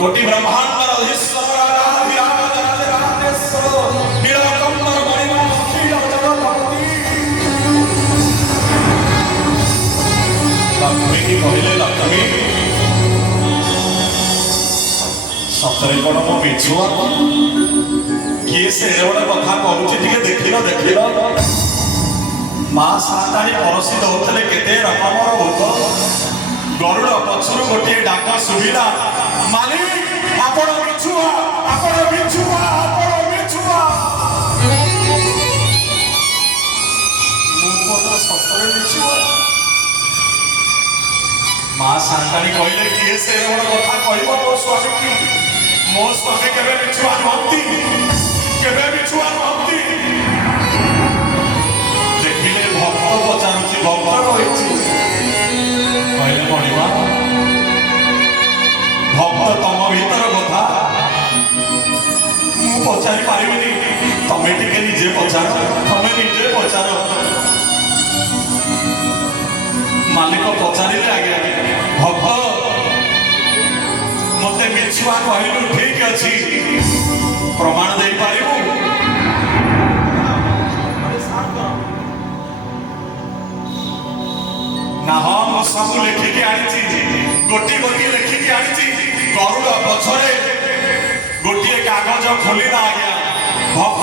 कोटि ब्रह्मांड कहले लक्ष्मी सतरे कौन मो मिछुआ किए से गोटे कथा कहूँ देखिल देखिल माँ साताणी परसी दौले केते रकमर भोग गरुड़ पछरू गोटे डाक शुणिला मालिक आपण मिछुआ आपण मिछुआ आपण मिछुआ सतरे मिछुआ माँ साताणी कहले किए से गोटे कथा कह मो स्वामी की मो स्वामी केवे मिछुआ नुहति केवे मिछुआ नुहति देखिले भक्त पचारुची भक्त रही कहले मणिमा भक्त तम भीतर कथा मु पचारि पारिबिनी तमे टिके निजे पचार तमे निजे पचार मालिक पचारे आगे भक्त मते मिछुआ कहलु ठीक अछि प्रमाण दे पारिबु ना हम सब लिखिकी आनी गोटी गोटी लिखिकी आनी गरुड़ पछरे गोटे कागज खोलिला आज्ञा भक्त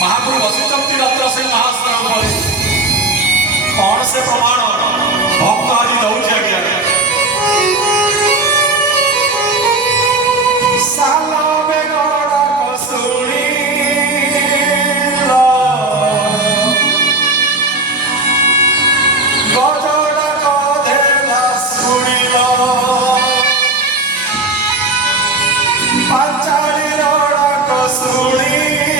महाप्रभु बसिचंती रत्र से महास्त्र कौन से प्रमाण भक्त आज दौच आज्ञा साला बेगड़ा कसुड़ी गजड़ा कधेला सुड़िला पांचाली रोड़ा कसुड़िला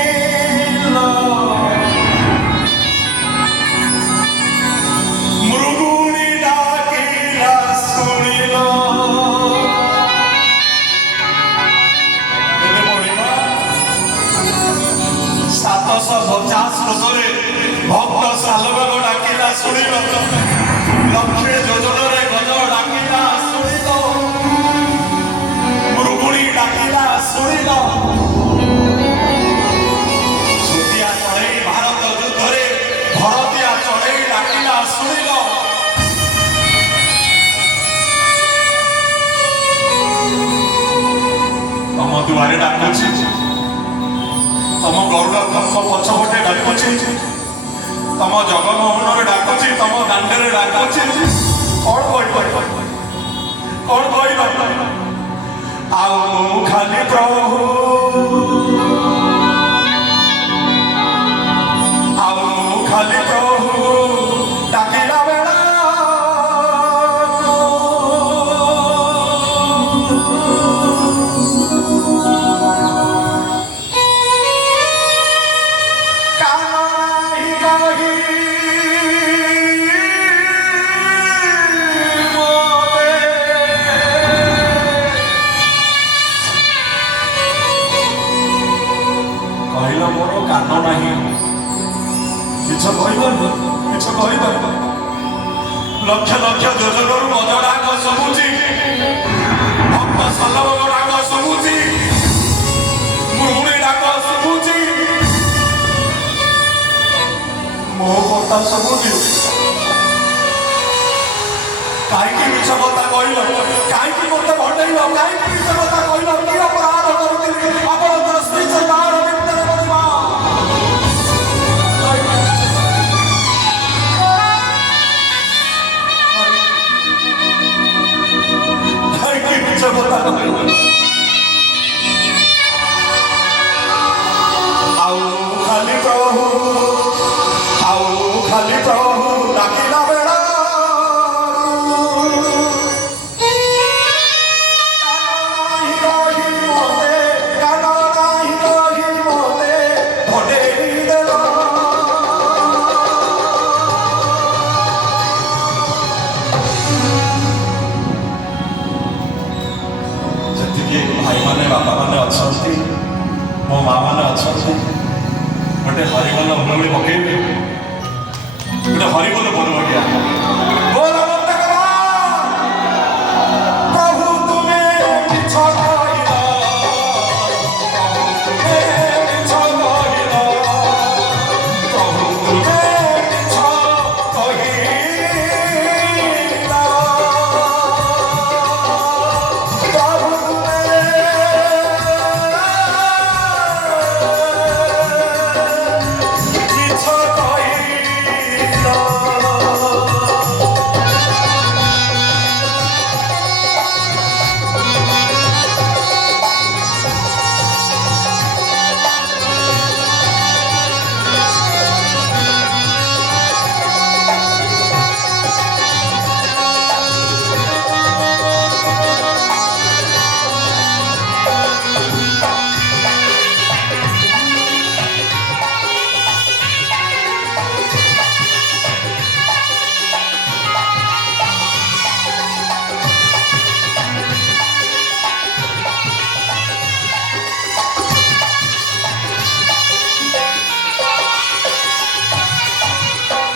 मृगुणी डाकिला सुड़िला 750 वर्षरे भक्त सालबेग डाकिला शुणिल लक्षे योजन गज डाकिला शुणिल मृगुणी डाकिला शुणिल सुतिया चढ़ई भारत युद्धरे भरतिया चढ़ई डाकिला शुणिल तम दुआरे डाकुची तम गरुड़ तम पछपटे डाकुची तम जगमोहन डाकुची तम दांडे डाकुची कौन कह खाली प्रभु खाली प्रभु डाकिला बेला मोर कान नहीं किछ लक्ष लक्ष योजन मजडाक शुभुची भक्त सल्लभ डाक शुभुची मृगुणी डाक शुभुची मो कथा शुभुची कहीं मिछ कथा कहल कहीं मत भटैल कहीं मिछ कथा कहल कि अपराध करुଥିଲି आपणकर श्री चरणार मिछ कथा कहल किए भाई मैंने बापा मैंने अच्छा मो माँ मैंने अच्छा गोटे हरिबोल उलुड़ी पकेबे गोटे हरिबोल बोल गया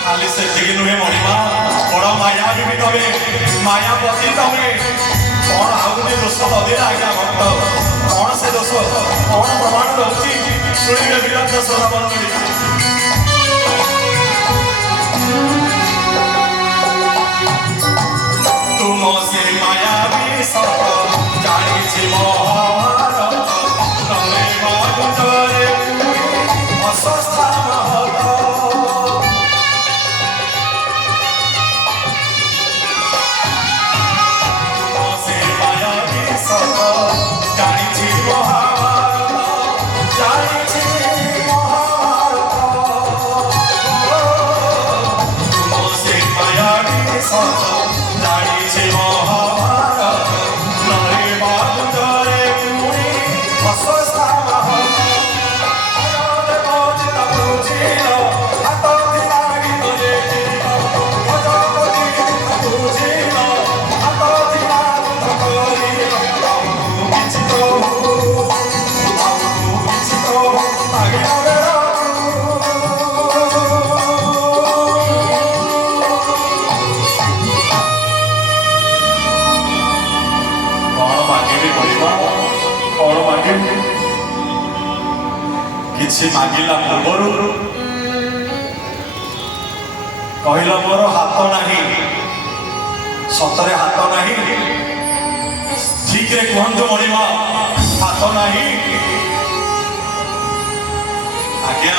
खाली से नुहे मणिमा बड़ माया भी तमे मायापति तमे कौन आउे दोष दे आज्ञा भक्त कौन से दोष कौन प्रमाण रही शुणे विराट सदावन तुम से माया भी सत जानी अस्वस्था किसी मागिला पूर्वर कहल मोर हाथ नहीं सतरे हाथ नहीं ठीक रे कहतु मणिमा हाथ नहीं आज्ञा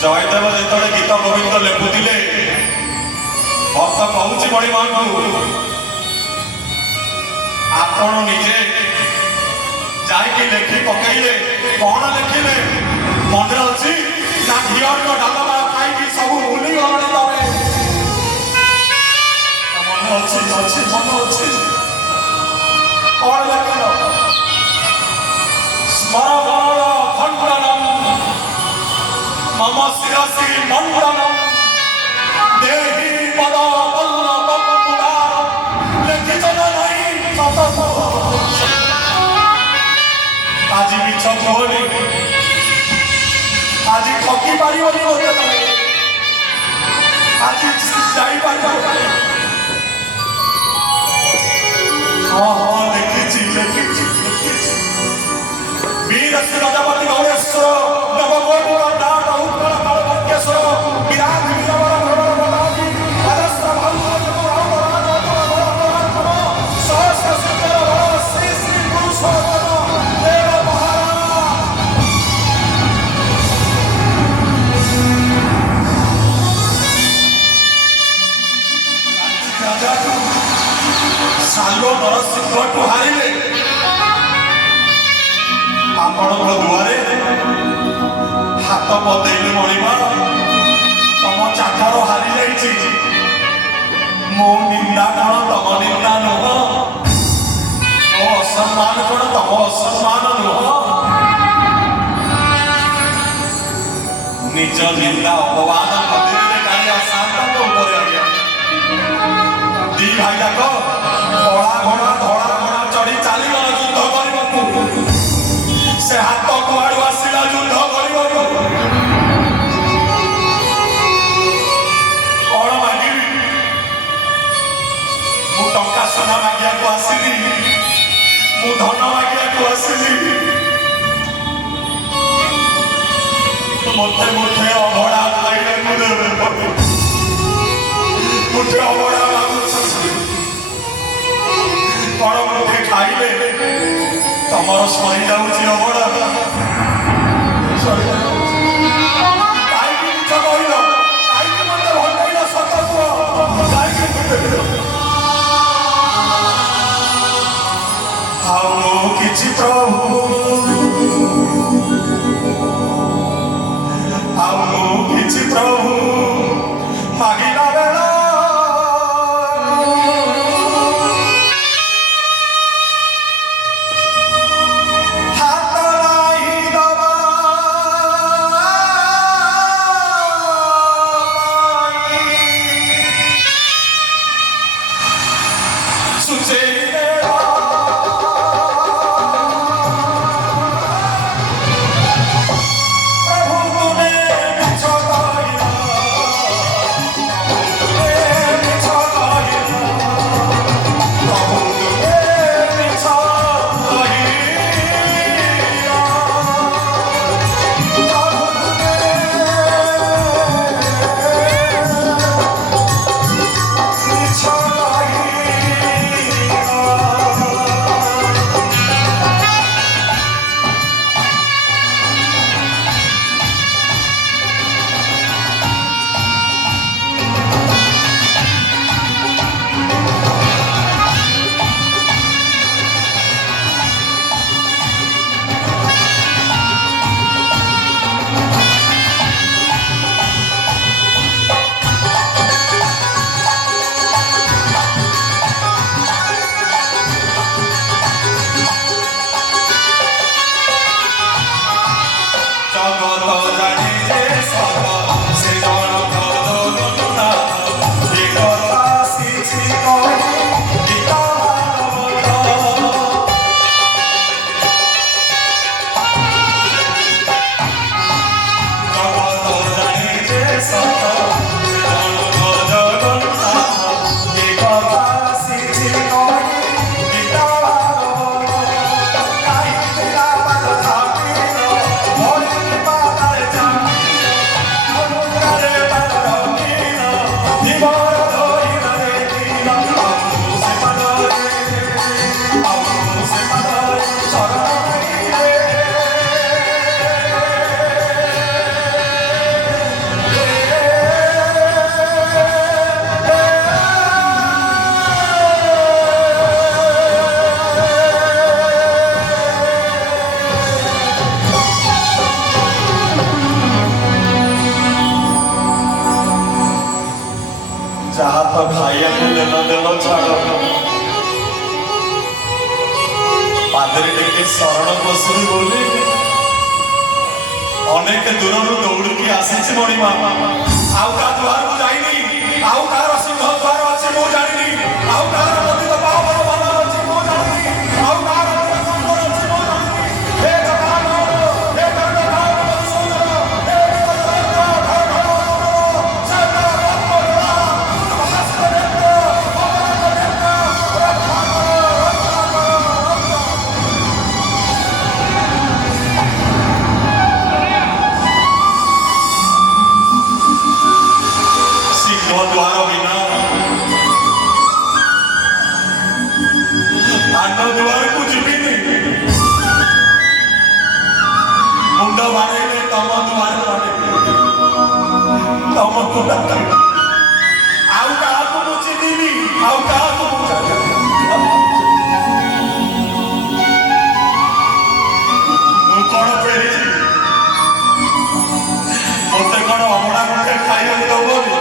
जयदेव जो गीत गोविंद लेखुले भक्त कहूँ मणिमा आपण निजे जाइए लेखि पकईले कौन लिखिले मन अच्छी ना घीर डालमा खाई सब भूली गले मन अच्छी मन अच्छी कौन लिखल स्मरण खंडनम मम शिरसि मंडनम देहि पद वल्लभम पुराणम लिखित नहीं सत आज मिछ कहनी आज ठकी पार आज हाँ हाँ लिखी वीर श्री गजपति गौरेश्वर नवकोट नाट उत्कल कालभंगेश्वर विराट सालो नरसिंह हारे आपण दुआरे हाथ बदले मणिमा तम चाकर हारी जा मो निंदा कौन तम निंदा नुह मो असम्मान कौन तम असम्मान नुह निज निंदा अपवाद कहीं अशांत दी भाई जाक कला घोड़ा धड़ा घोड़ा चढ़ी चलीगल युद्ध ମୁଁ ଧନ ମାଗିବାକୁ ଆସିଲି ମୋତେ ମୁଠେ ଅଭଡ଼ା ଖାଇବାକୁ ଦେବେ ମୁଠେ ଅଭଡ଼ା ମାଗୁଛନ୍ତି କଣ ମୁଠେ ଖାଇଲେ ତମର ସରିଯାଉଛି ଅଭଡ଼ା କାହିଁକି ମିଛ କହିଲ କାହିଁକି ମୋତେ ଭଣ୍ଡେଇଲ ସତ କୁହ କାହିଁକି ଆଉ ମୁଁ କିଛି ପ୍ରଭୁ ଆଉ ମୁଁ କିଛି ପ୍ରଭୁ ମାଗିଲା ବେଳ ହାତ ନାହିଁ ଦବା ସୁଚେଇ ଯାହା ତ ଖାଇବାକୁ ଦେଲ ଛାଡ଼ ପାଦରେ ଟିକେ ଶରଣ ପଶୁନି ବୋଲି ଅନେକ ଦୂରରୁ ଦୌଡ଼ିକି ଆସିଛି ମଣିମା ଆଉ କାହା ଦ୍ୱାରକୁ ଯାଇନି ଆଉ କାହାର ସିଂହ ଦ୍ୱାର ଅଛି ମୁଁ ଜାଣିନି ଆଉ କାହାର ପତିତ ପାବନ ଭଲ ଅଛି ମୁଁ ଜାଣିନି ଆଉ କାହାର ନମ୍ବର ଅଛି ମୁଁ ଜାଣିନି ହେ ଜଗନ୍ନାଥ ହେ ଜଗନ୍ନାଥ ସୁନ୍ଦର ହେ ଦ୍ୱାର ବିନା ଆନ ଦୁଆରକୁ ଯିବିନି ମୁଣ୍ଡ ବାଡ଼େଇଲେ ତମ ଦୁଆର ତମକୁ ଆଉ କାହାକୁ ମୁଁ ଚିହ୍ନିବି ଆଉ କାହାକୁ ମୁଁ କଣ ଫେରିଛି ମୋତେ କଣ ଅମଡ଼ା ମୁଠେ ଖାଇବାକୁ ଦବନି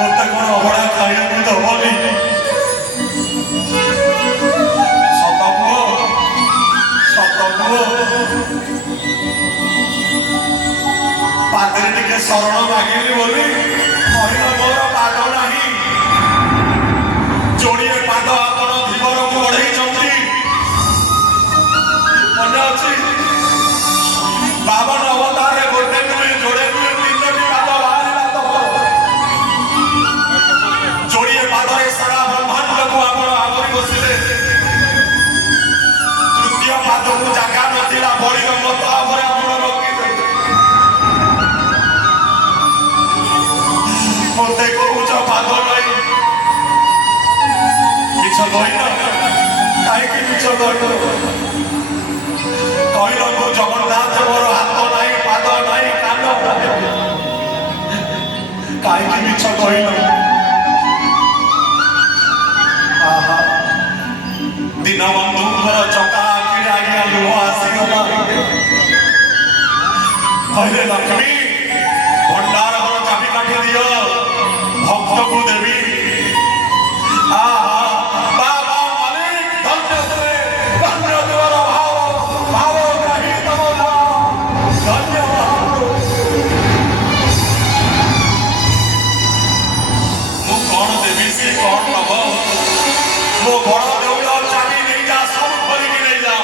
ମୋତେ କଣ ଅଭଡ଼ା ଖାଇବାକୁ ଦବନି ସତ କୁହ ପାଦରେ ଟିକେ ଶରଣ ମାଗିଲି ବୋଲି କହିଲ ମୋର ପାଦ ନାହିଁ ଯୋଡ଼ିଏ ପାଦ ଆପଣ ଧୀବରକୁ ବଢ଼େଇଛନ୍ତି ମନେ ଅଛି 52 ଅବତାରରେ ଗୋଟେ ନୁହେଁ ଯୋଡ଼େ ନୁହେଁ 3ଟି ପାଦ ବାହାରିଲା ତ ଯୋଡ଼ିଏ ପାଦରେ ସାରା କହିଲ ମୁଁ ଜଗନ୍ନାଥ ମୋର ହାତ ନାହିଁ ପାଦ ନାହିଁ କାନ ନାହିଁ କାହିଁକି ମିଛ କହିଲ ଦୀନବନ୍ଧୁଙ୍କର ଚକା ଆଖିରେ ଆଜ୍ଞା ଲୁହ ଆସିଗଲା କହିଲେ ଲକ୍ଷ୍ମୀ ଭଣ୍ଡାର ଘର ଚାବି କାଟି ଦିଅ ଭକ୍ତକୁ ଦେବି ମୋ ଘର ଦେଉଳ ଚାବି ନେଇଯା ସବୁ ଧରିକି ନେଇଯା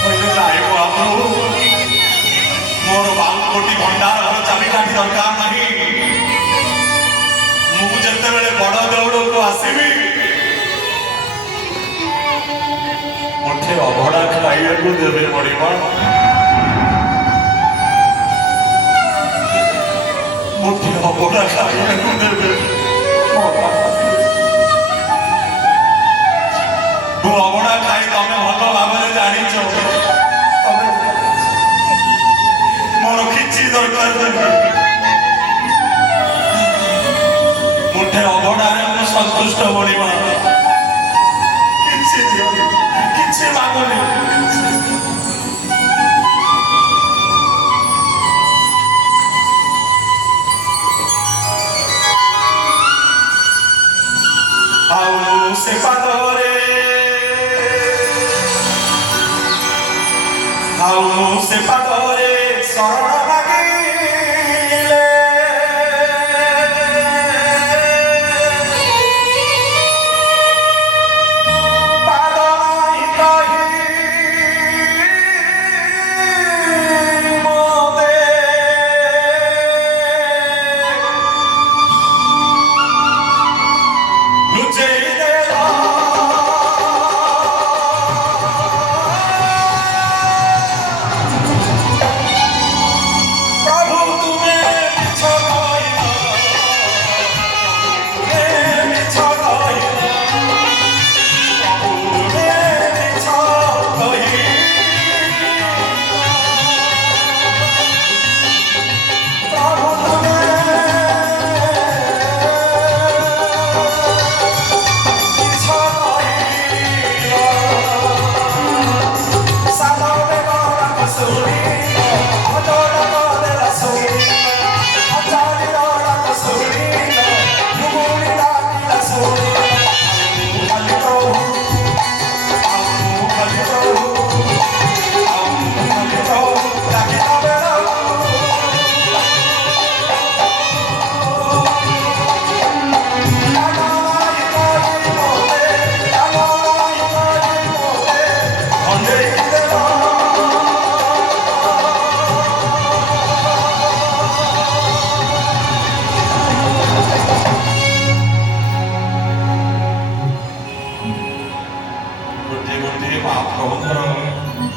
କହିଲେ ନାଇଁ ମହାପ୍ରଭୁ ମୋର 52 କୋଟି ଭଣ୍ଡାର ଘର ଚାବି କାଠି ଦରକାର ନାହିଁ ମୁଁ ଯେତେବେଳେ ବଡ ଦେଉଳକୁ ଆସିବି ମୁଠେ ଅଭଡ଼ା ଖାଇବାକୁ ଦେବେ ପଡ଼ିବ ମୁଠେ ଅଭଡ଼ା ଖାଇବାକୁ ଦେବେ ମୁଁ ଅଭଡ଼ା ଖାଇ ତମେ ଭଲ ଭାବରେ ଜାଣିଛ ମୋର କିଛି ଦରକାର ନାହିଁ ମୁଠେ ଅଭଡ଼ାରେ ମୁଁ ସନ୍ତୁଷ୍ଟ ବଢ଼ିବା କିଛି ଦିଅନି କିଛି ମାଗୁନି ଆଉ ସେ ପାଦରେ ଆଉ ସେ ପାଦରେ